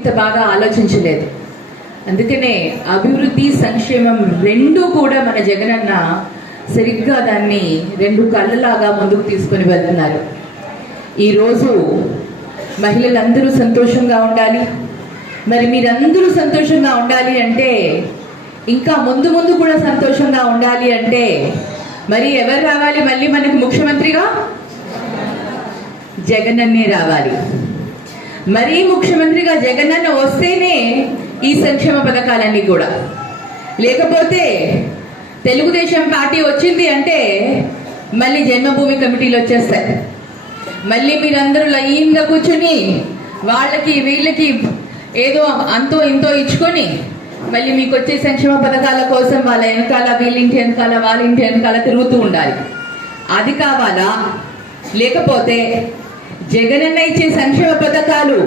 ఇంత బాగా ఆలోచించలేదు. అందుకనే అభివృద్ధి సంక్షేమం రెండూ కూడా మన జగనన్న సరిగ్గా దాన్ని రెండు కళ్ళలాగా ముందుకు తీసుకొని వెళ్తున్నారు. ఈరోజు మహిళలందరూ సంతోషంగా ఉండాలి. మరి మీరందరూ సంతోషంగా ఉండాలి అంటే, ఇంకా ముందు ముందు కూడా సంతోషంగా ఉండాలి అంటే మరి ఎవరు రావాలి? మళ్ళీ మనకు ముఖ్యమంత్రిగా జగనన్నే రావాలి. మరీ ముఖ్యమంత్రిగా జగనన్న వస్తేనే ఈ సంక్షేమ పథకాలన్నీ కూడా, లేకపోతే తెలుగుదేశం పార్టీ వచ్చింది అంటే మళ్ళీ జన్మభూమి కమిటీలు వచ్చేస్తాయి. మళ్ళీ మీరందరూ లైన్గా కూర్చుని వాళ్ళకి వీళ్ళకి ఏదో అంతో ఇంతో ఇచ్చుకొని మళ్ళీ మీకు వచ్చే సంక్షేమ పథకాల కోసం వాళ్ళ వెనకాల, వీళ్ళింటి వెనకాల, వాళ్ళ ఇంటి వెనకాల తిరుగుతూ ఉండాలి. అది కావాలా? లేకపోతే జగనన్న ఇచ్చే సంక్షేమ పథకాలు